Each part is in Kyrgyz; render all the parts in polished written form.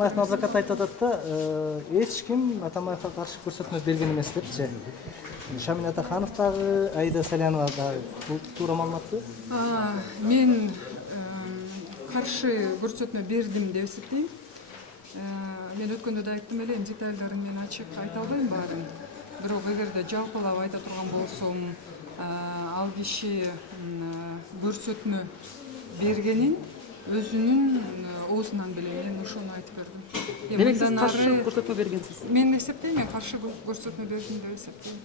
Атамбаевдин адвокаты айтып атат да, эч ким Атамбаевге каршы көрсөтмө берген эмес депчи. Шамиль Атаханов дагы, Аида Салянова дагы. Бул туура маалыматпы? Мен каршы көрсөтмө бердим деп эсептейм. Мен өткөндө да айттым эле, детальдарын мен ачык айта албайм баарын. Бирок эгерде жалпылап айта турган болсом, ал киши көрсөтмө бергенин өзүнүн оозунан билем. Мен ошону айтып бердим. Демек сиз каршы көрсөтмө бергенсиз? Мен эсептейм, мен каршы көрсөтмө бердим деп эсептейм.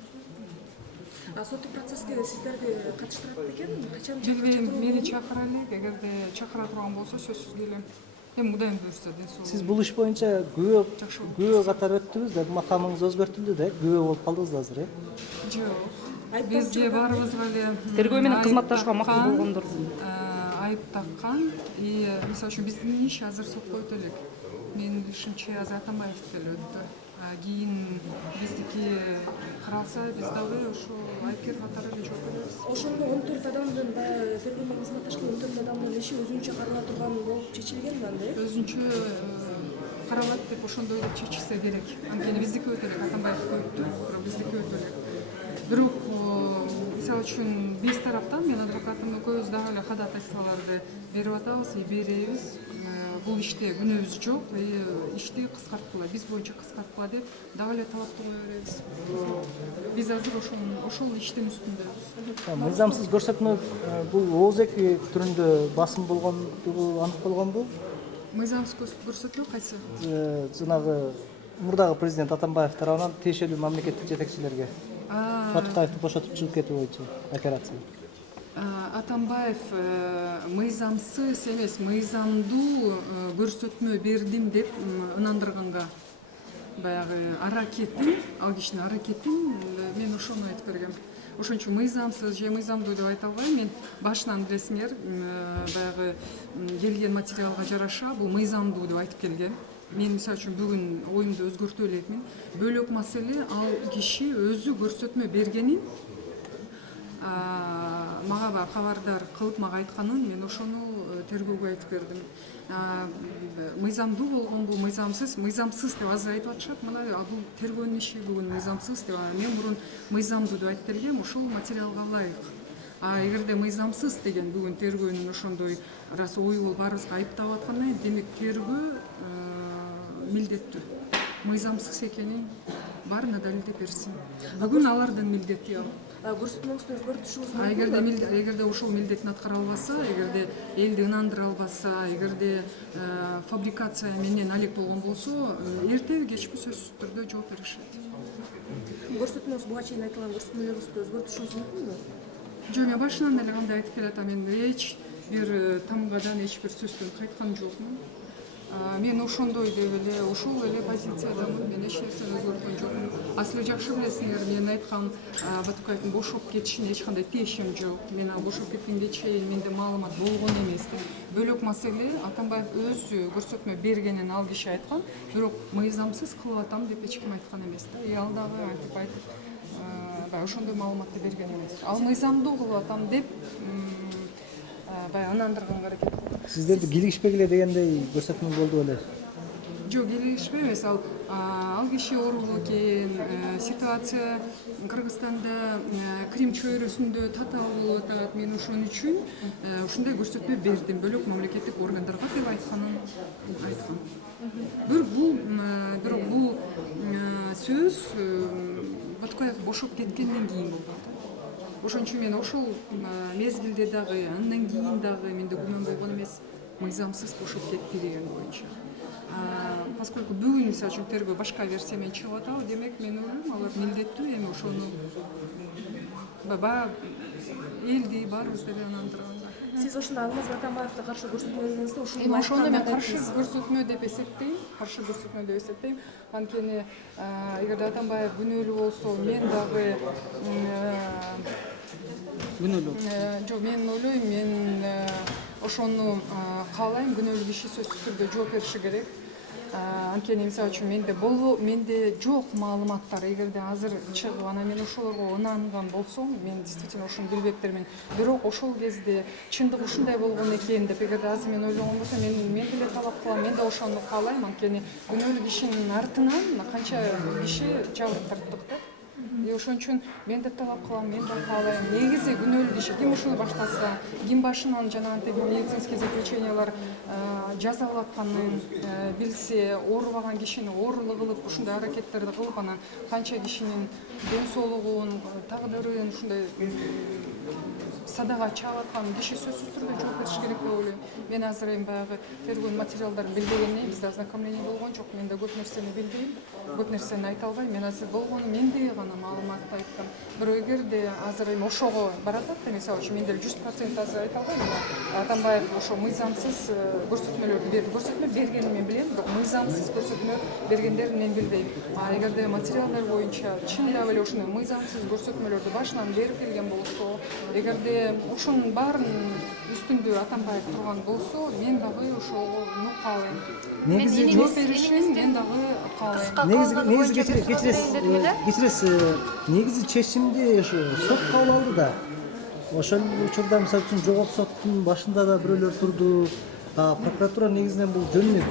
Соттук процесске сиздерди катыштырат бекен? Качан? Билбейм, мени чакыра элек, эгерде чакыра турган болсо сөзсүз келем. Эми Кудайым буйрса ден соолук. Сиз бул иш боюнча күбө катары өттүңүз да, макамыңыз өзгөртүлдү да, күбө болуп калдыңыз да азыр, Жок. Бизге баарыбызга эле Тергөө менен кызматташууга макул болгондордун айып таккан. Мисалы үчүн биздин иш азыр сотко өтө элек. Менин ишимче азыр Атамбаевдики эле өттү. Кийин биздики каралса, биз дагы ошо айыпкер катары эле жооп беребиз. Ошондо 14 адамдын баягы тергөө менен кызматташкан 14 адамдын иши өзүнчө карала турган болуп чечилген да анда, Өзүнчө каралат деп ошондой деп чечилсе керек. Анткени биздики өтө элек, Атамбаевдики өттү, бирок биздики өтө элек. Бирок мисалы үчүн биз тараптан, мен адвокатым экөөбүз дагы эле ходатайстволорду берип атабыз, беребиз. Бул иште күнөөбүз жок, ишти кыскарткыла, биз боюнча кыскарткыла деп дагы эле талап кое беребиз. Биз азыр ошол иштин үстүндөбүз. Мыйзамсыз көрсөтмө бул ооз-эки түрүндө басым болгондугу анык болгонбу? Мыйзамсыз көрсөтмө кайсы? Жанагы мурдагы президент Атамбаев тарабынан тиешелүү мамлекеттик жетекчилерге Батукаевди бошотуп чыгып кетүү боюнча операция. Атамбаев мыйзамсыз эмес, мыйзамдуу көрсөтмө бердим деп ынандырганга баягы аракетин, ал кишинин аракетин мен ошону айтып бергем. Ошон үчүн мыйзамсыз же мыйзамдуу деп айта албайм. Мен башынан билесиңер, баягы келген материалга жараша бул мыйзамдуу деп айтып келгем. Мен мисалы үчүн бүгүн оюмду өзгөртө элекмин. Бөлөк маселе ал киши өзү көрсөтмө бергенин мага кабардар кылып мага айтканын, мен ошону тергөөгө айтып бердим. Мыйзамдуу болгонбу, мыйзамсыз деп азыр айтып атышат. Мына бул тергөөнүн иши бүгүн мыйзамсыз деп. Мен мурун мыйзамдуу деп айтып келгем, ошол материалга ылайык. Эгерде мыйзамсыз деген бүгүн тергөөнүн ошондой рас ою болуп баарыбызга айыптап аткандай, демек тергөө милдеттүү. Мыйзамсыз экенин баарына далилдеп берсин. Бүгүн алардын милдети ал. Көрсөтмөңүздү өзгөртүшүңүз мүмкүнбү? Эгерде ошол милдетин аткара албаса, эгерде элди ынандыра албаса, эгерде фабрикация менен алек болгон болсо, эртеби кечпи сөзсүз түрдө жооп беришет. Көрсөтмөңүз буга чейин айтылган көрсөтмөлөрүңүздү өзгөртүшүңүз мүмкүнбү? Жок, мен башынан эле кандай айтып келатам, мен эч бир тамгадан, эч бир сөздөн кайткан жокмун. Мен ошондой деп эле, ошол эле позициядамын. Мен эч нерсени өзгөрткөн жокмун. Силер жакшы билесиңер, мен айткан Батукаевдин бошоп кетишине эч кандай тиешем жок. Мен ал бошоп кеткенге чейин менде маалымат болгон эмес. Бөлөк маселе, Атамбаев өзү көрсөтмө бергенин ал киши айткан, бирок мыйзамсыз кылып атам деп эч ким айткан эмес да. Ал дагы айтып ошондой маалыматты берген эмес. Ал мыйзамдуу кылып атам деп баягы ынандырганга аракет кылды. Сиздерди кийлигишпегиле дегендей көрсөтмө болду беле? Жок, кийлигишпей эмес. Ал киши оорулуу экен, ситуация Кыргызстанда Крим чөйрөсүндө татаал болуп атат. Мен ошон үчүн ушундай көрсөтмө бердим, бөлөк мамлекеттик органдарга деп айтканын айткан. Бирок бул сөз Батукаев бошоп кеткенден кийин болду. Ошон үчүн мен ошол мезгилде дагы, андан кийин дагы менде күмөн болгон эмес, мыйзамсыз бошоп кетти деген боюнча. Поскольку бүгүн мисалы үчүн тергөө башка версия менен чыгып атабы, демек мен ойлойм, алар милдеттүү эми ошону элди баарыбызды эле ынандырганга. Сиз ошондо Алмаз Атамбаевге каршы көрсөтмө бергенсизде, Эми ошондо мен каршы көрсөтмө деп эсептейм. Анткени эгерде Атамбаев күнөөлүү болсо, мен дагы күнөөлүү. Жок, мен ойлойм, мен ошону каалайм, күнөөлүү киши сөзсүз түрдө жооп бериши керек. Анткени мисалы үчүн менде жок маалыматтар. Эгерде азыр чыгып анан мен ошолорго ынанган болсом, мен действительно ошону билбектермин. Бирок ошол кезде чындык ушундай болгон экен деп эгерде азыр мен ойлогон болсом, мен деле талап кылам, мен да ошону каалайм. Анткени күнөөлүү кишинин артынан канча киши жабырып тарттык да. Ошон үчүн мен да талап кылам, мен да каалайм. Негизи күнөөлүү киши ким ушуну баштаса, ким башынан жанагынтип медицинский заключениялар жазалып атканын билсе, оорубаган кишини оорулук кылып, ушундай аракеттерди кылып, анан канча кишинин ден соолугун, тагдырын ушундай садага чаап аткан киши сөзсүз түрдө жооп бериш керек деп ойлойм. Мен азыр эми баягы тергөө материалдарын билбегенден бизде ознакомление болгон жок. Мен да көп нерсени билбейм, көп нерсени айта албайм. Мен азыр болгону мендей гана маалыматты айттым. Бирок эгерде азыр эми ошого баратат да, мисалы үчүн мен деле 100% азыр айта албайм. Атамбаев ошо мыйзамсыз көрсөтмөлөрдү берди. Көрсөтмө бергенин мен билем, бирок мыйзамсыз көрсөтмө бергендерин мен билбейм. Эгерде материалдар боюнча чындап эле ошондой мыйзамсыз көрсөтмөлөрдү башынан берип келген болсо, эгерде ошонун баарын үстүндө Атамбаев турган болсо, мен дагы ошого каалайм. Негизи жооп беришин мен дагы каалайм. Кечиресиз, негизи чечимди сот кабыл алды да. Ошол учурда мисалы үчүн жогорку соттун башында да бирөөлөр турду. Прокуратура негизинен бул жөнүнө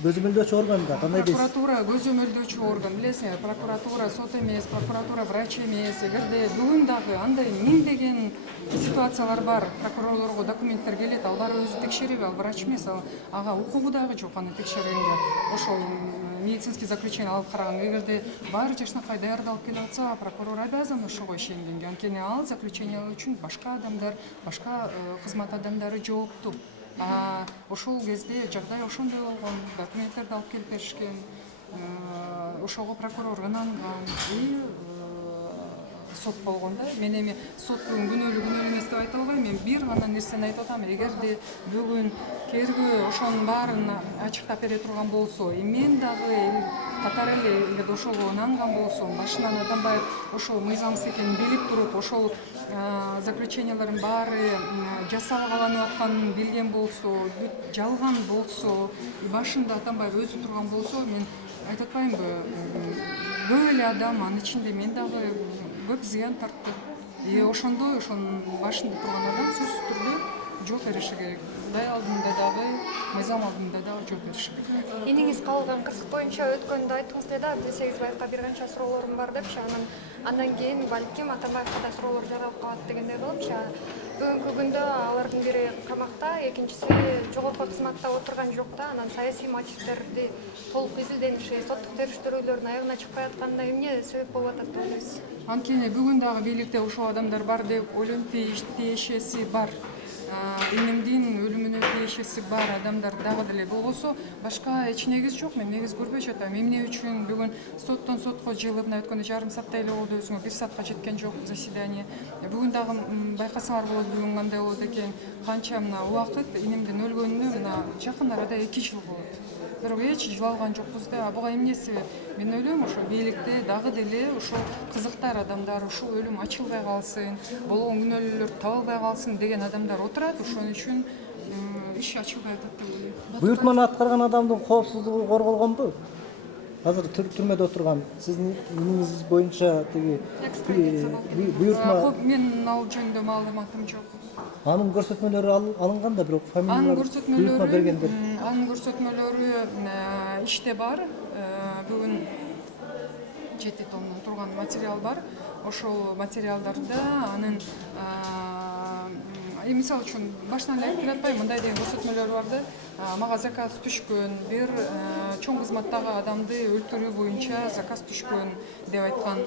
көзөмөлдөөчү орган да, кандай дейсиз? Прокуратура көзөмөлдөөчү орган, билесиңер, прокуратура сот эмес, прокуратура врач эмес. Эгерде бүгүн дагы андай миңдеген ситуациялар бар, прокурорлорго документтер келет, ал баары өзү текшерип, ал врач эмес, ага укугу дагы жок аны текшергенге. Ошол медицинский заключение алып караган. Эгерде баары жакшынакай даярдалып келип атса, прокурор обязан ошого ишенгенге. Анткени ал заключение үчүн башка адамдар, башка кызмат адамдары жоопту. Ошол кезде жагдай ошондой болгон, документтерди алып келип беришкен, ошого прокурор ынанган и сот болгон да. Мен эми сот бүгүн күнөөлүү эмес деп айта албайм. Мен бир гана нерсени айтып атам. Эгерде бүгүн тергөө ошонун баарын ачыктап бере турган болсо, мен дагы катары эле эгерде ошого ынанган болсом, башынан Атамбаев ошол мыйзамсыз экенин билип туруп, ошол заключениялардын баары жасалгаланып атканын билген болсо, жалган болсо, башында Атамбаев өзү турган болсо, мен айтып атпаймынбы, көп эле адам, анын ичинде мен дагы көп зыян тарттык. Ошондой ошонун башында турган адам сөзсүз түрдө жооп бериши керек. Кудай алдында дагы, мыйзам алдында дагы жооп бериши керек. Эниңиз калган кырсык боюнча өткөндө айттыңыз эле да, Абдул Сегизбаевка бир канча суроолорум бар депчи, андан кийин балким Атамбаевка да суроолор жаралып калат дегендей кылыпчы. Бүгүнкү күндө алардын бири камакта, экинчиси жогорку кызматта отурган жок да, анан саясий мотивдерди толук изилдениши, соттук териштирүүлөрдүн аягына чыкпай атканына эмне себеп болуп атат деп ойлойсуз? Анткени бүгүн дагы бийликте ушул адамдар бар деп ойлойм, тиешеси бар. Инимдин өлүмүнө тиешеси бар адамдар дагы деле болбосо, башка эч негиз жок. Мен негиз көрбөй жатам. Эмне үчүн бүгүн соттон сотко жылып, мына өткөндө жарым сааттай эле болду, өзүңөр 1 саатка жеткен жок заседание. Бүгүн дагы байкасаңар болот, бүгүн кандай болот экен. Канча мына убакыт инимдин өлгөнүнө мына жакын арада 2 жыл болот. Бирок эч жылалган жокпуз да. Буга эмне себеп? Мен ойлойм, ошо бийликте дагы деле ушул кызыктар адамдар, ушул өлүм ачылбай калсын, болгон күнөөлүүлөр табылбай калсын деген адамдар отурат. Ошон үчүн иш ачылбай атат деп ойлойм. Буйртманы аткарган адамдын коопсуздугу корголгонбу? Азыр түрмөдө отурган сиздин иниңиз боюнча тиги буйртма. Мен ал жөнүндө маалыматым жок. Анын көрсөтмөлөрү алынган да, бирок фамилиялар буйртма бергендер. Анын көрсөтмөлөрү иште бар. Бүгүн 7 томдон турган материал бар. Ошол материалдарда анын мисалы үчүн башынан эле айтып атпайм, мындай деген көрсөтмөлөр бар да. Мага заказ түшкөн, бир чоң кызматтагы адамды өлтүрүү боюнча заказ түшкөн деп айткан.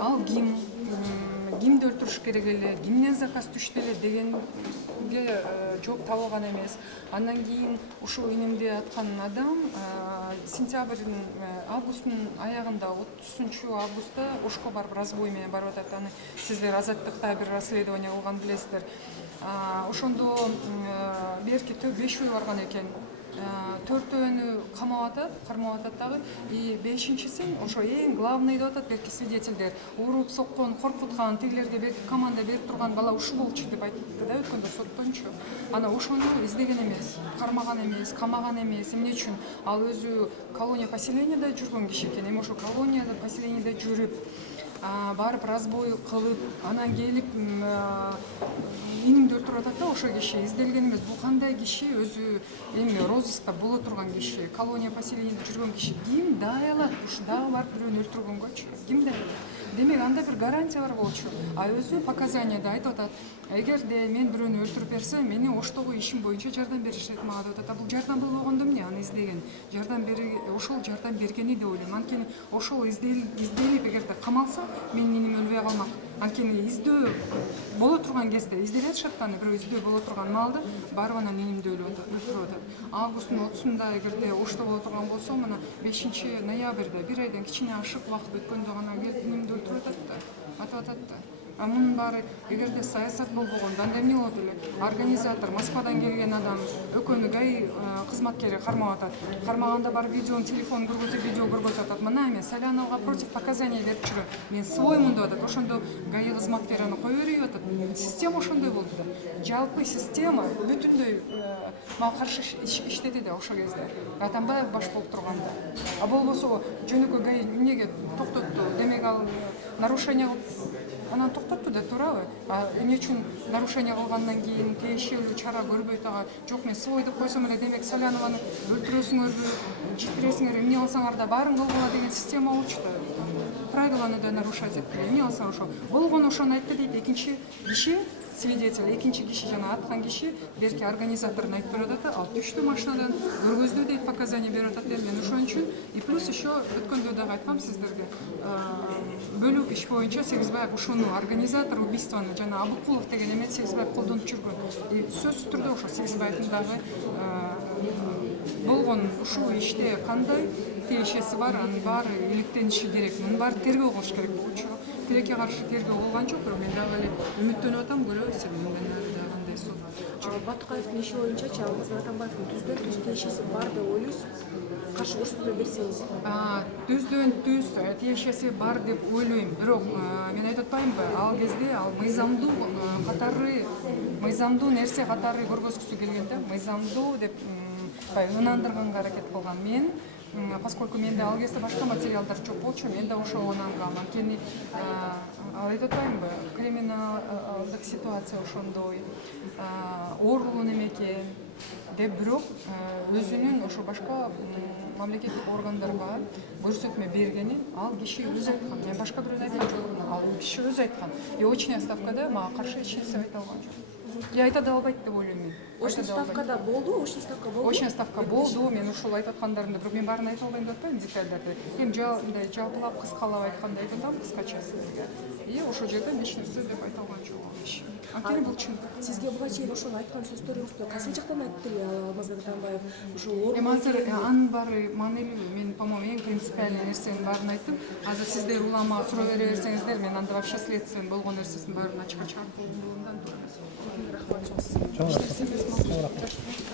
Ал кимди өлтүрүш керек эле, кимден заказ түштү эле дегенге жооп табылган эмес. Андан кийин ушул инимди аткан адам сентябрдын августтун аягында 30-августта Ошко барып разбой менен барып атат. Аны сиздер Азаттыкта бир расследование кылган билесиздер. Ошондо берки 5 үй барган экен. төртөөнү камап атат, кармап атат дагы. И бешинчисин ошо эң главный деп атат белки свидетелдер. Уруп соккон, коркуткан, тигилерге белки команда берип турган бала ушу болчу деп айтты да өткөндө соттончу. Ана ошону издеген эмес, кармаган эмес, камаган эмес. Эмне үчүн? Ал өзү колония поселенияда жүргөн киши экен. Эми ошо колонияда поселенияда жүрүп, барып разбой кылып, анан келип инимди өлтүрүп атат да ошо киши изделген эмес. Бул кандай киши? Өзү эми розыскта боло турган киши, колония поселенияда жүргөн киши. Ким дай алат? Ушу дагы барып бирөөнү өлтүргөнгөчү. Ким дай алат? Демек анда бир гарантия бар болчу. А өзү показанияда айтып атат, эгерде мен бирөөнү өлтүрүп берсем, мени оштогу ишим боюнча жардам беришет мага деп атат. Бул жардам болбогондо эмне аны издеген? Ошол жардам бергени деп ойлойм. Анткени ошол изделип эгерде камалса, менин иним өлбөй калмак. Анткени издөө боло турган кезде изделип атышат аны, бирөө издөө боло турган маалда барып анан инимди өлтүрүп атат. Августтун 30-сунда эгерде ошто боло турган болсо, мына 5-ноябрда бир айдан кичине ашык убакыт өткөндө гана келип инимди өлтүрүп атат да, атып атат да. А мунун баары эгерде саясат болбогондо анда эмне болот эле? Организатор Москвадан келген адам экөөнү ГАИ кызматкери кармап атат. Кармаганда бар видеонун телефонун көргөзүп, видео көргөзүп атат. Мына эми Саляновго против показания берип жүрөт. Мен своймун деп атат. Ошондо ГАИ кызматкери аны кое берип атат. Система ошондой болду да. Жалпы система бүтүндөй мага каршы иштеди да ошол кезде. Атамбаев баш болуп турганда. А болбосо жөнөкөй ГАИ эмнеге токтотту? Демек ал нарушение анан токтотту да, туурабы? Эмне үчүн нарушение кылгандан кийин тиешелүү чара көрбөй тага, жок мен свой деп койсом эле демек Салянованы өлтүрөсүңөрбү, життиресиңер, эмне кылсаңар да баарын кылгыла деген система болчу да. Правиланы да нарушать этти. Эмне кылсаң ошо. Болгону ошону айтты дейт экинчи киши, свидетель, экинчи киши жана аткан киши берки организаторун айтып берип атат, ал түштү машинадан, көргөздү дейт, показания берип атат. Мен ошон үчүн и плюс еще өткөндө дагы айткам сиздерге, бөлүк иш боюнча Сегизбаев ушуну организатор убийствону жана Абыкулов деген эмети Сегизбаев колдонуп жүргөн. И сөзсүз түрдө ошо Сегизбаевдин дагы болгон ушул иште кандай тиешеси бар, анын баары иликтениши керек. Мунун баары тергөө кылыш керек болчу. Тилекке каршы тергөө болгон жок, бирок мен дагы эле үмүттөнүп атам, көрөбүз эми мындан ары дагы кандай сот. Батыкаевдин иши боюнча Алмазбек Атамбаевдин түздөн-түз тиешеси бар деп ойлойсузбу? Каршы көрсөтмө берсеңиз. Түздөн-түз тиешеси бар деп ойлойм. Бирок мен айтып атпаймынбы, ал кезде ал мыйзамдуу нерсе катары көргөзгүсү келген да. Мыйзамдуу деп ынандырганга аракет кылган. Мен поскольку менде ал кезде башка материалдар жок болчу, мен да ошого ынангам. Анткени айтып атпаймынбы, криминалдык ситуация ошондой, оорулуу неме экен деп, бирок өзүнүн ошо башка мамлекеттик органдарга көрсөтмө бергени ал киши өзү айткан. Мен башка бирөөнү айткан жокмун, ал киши өзү айткан. И очная ставкада мага каршы эч нерсе айта алган жок. Я айта да албайт деп ойлойм мен. Очная ставкада болду, очная ставка болду. Очная ставка болду, мен ушул айтып аткандарымды, бирок мен баарын айта албайм деп атпайм, детальдарды. Эми мындай жалпылап, кыскалап айтканда айтып атам, кыскача сизге. И ошол жерде эч нерсе деп айта алган жок ал киши. Анткени бул чын. Сизге буга чейин ошол айткан сөздөрүңүздү кайсы жактан айтты эле Алмазбек Атамбаев? Ошол Эми азыр анын баары маанилүү. Мен, по-моему, эң принципиальный нерсенин баарын айттым. Азыр сиздер улама суроо бере берсеңиздер, мен анда вообще следствиянын болгон нерсесин баарын ачыкка чыгарып болгон болом да. Чоң рахмат.